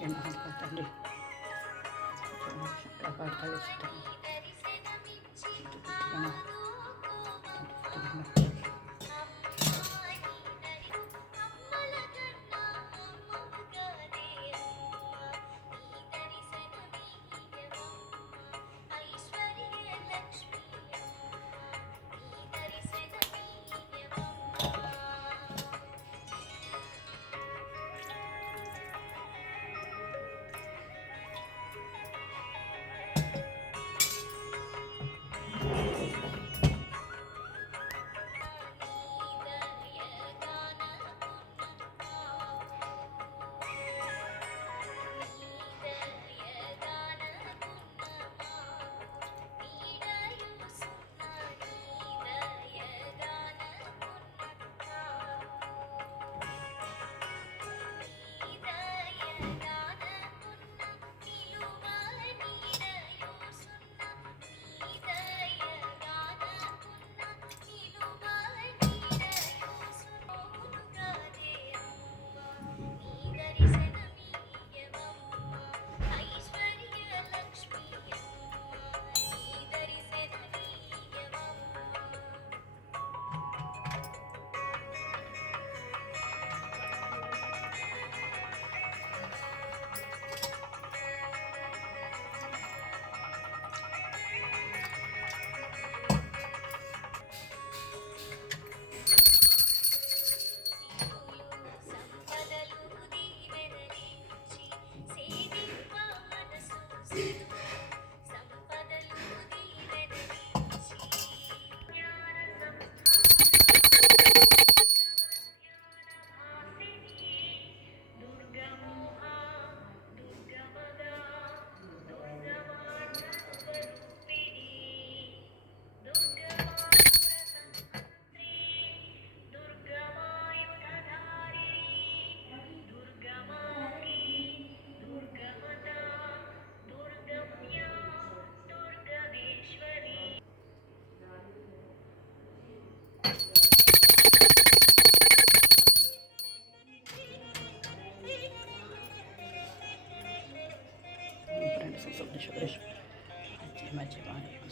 జన్మ తండ్రి కాపాడుతాడు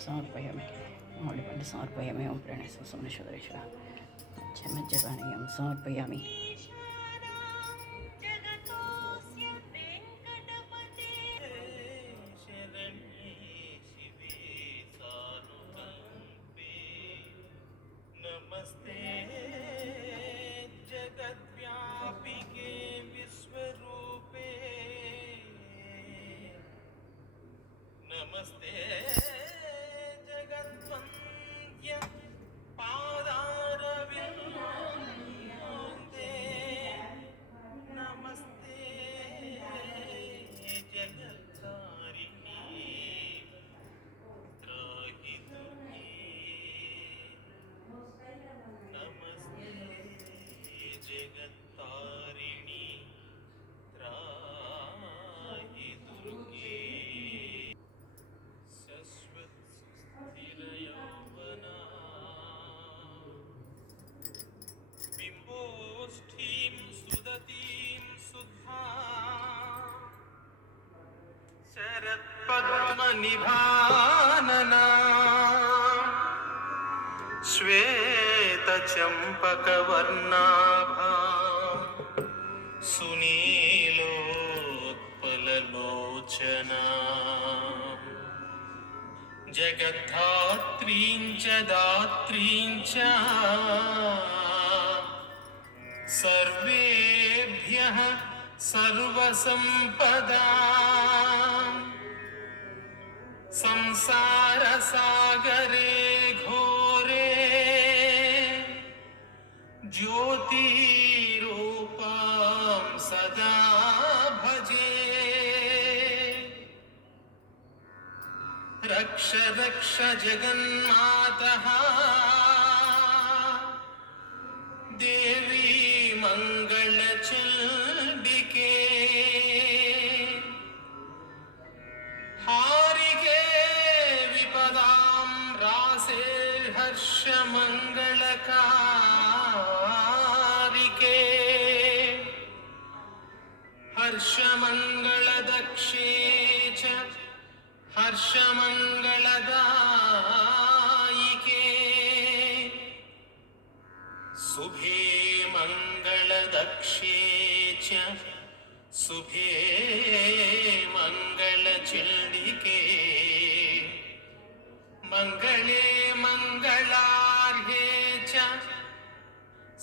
సమర్పయామి మౌళిపండు సమర్పయామి ఓం ప్రణేశం సోమేశ్వరేశ్వర మధ్యపానీయం సమర్పయామి नमस्ते जगद्वन्द्य पादारविन्दे नमस्ते जगत्तारिणी त्राहि दुर्गे नमस्ते जगत्तारिणी त्राहि दुर्गे बिम्बोष्ठीं सुदतीं सुधा शरत्पद्मनिभानना श्वेतचम्पकवर्णाभा सुनीलोत्पललोचना जगद्धात्रीं च दात्रीं च सर्वेभ्यः सर्वसम्पदा संसारसागरे घोरे ज्योतिरूपां सदा भजे रक्ष रक्ष जगन्मातः देवी मंगलचंडिके हारिके विपदां रासे हर्षमंगलकारिके हर्षमङ्गलदक्षे च हर्षमङ्गलदायिके शुभे मङ्गलदक्षे च शुभे मङ्गलचिल्डिके मङ्गले मङ्गलार्हे च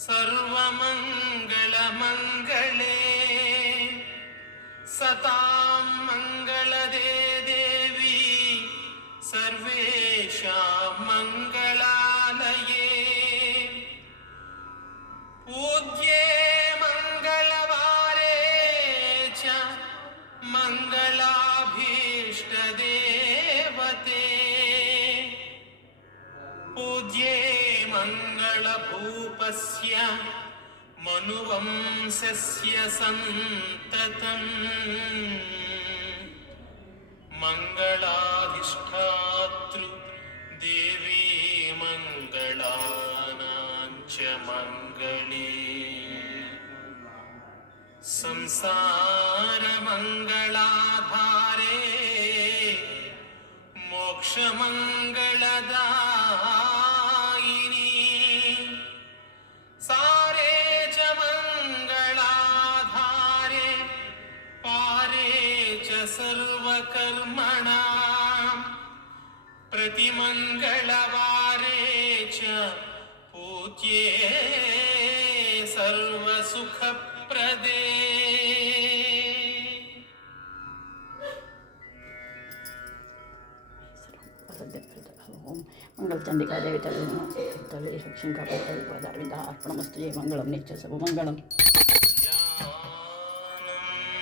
सर्वमङ्गलमङ्गले सतां मङ्गलदे देवी सर्वेषां मङ्गलालये पूज्ये मङ्गलवारे च मङ्गलाभीष्टदेवते पूज्ये मङ्गलभूपस्य मनुवंशस्य सन्ततम् मङ्गलाधिष्ठातृ देवी मङ्गलानां च मङ्गले संसारमङ्गलाधारे मोक्षमङ्गलदायिनी सारे च मङ्गलाधारे पारे च सर्वकर्मणां प्रतिमङ्गलवारे च पूज्ये सर्वसुखप्रदे ओम मंगलचंडिका देवी तले लक्ष्मी का पदार्थ अर्पणमस्तु जय मंगलम नित्य शुभ मंगलम।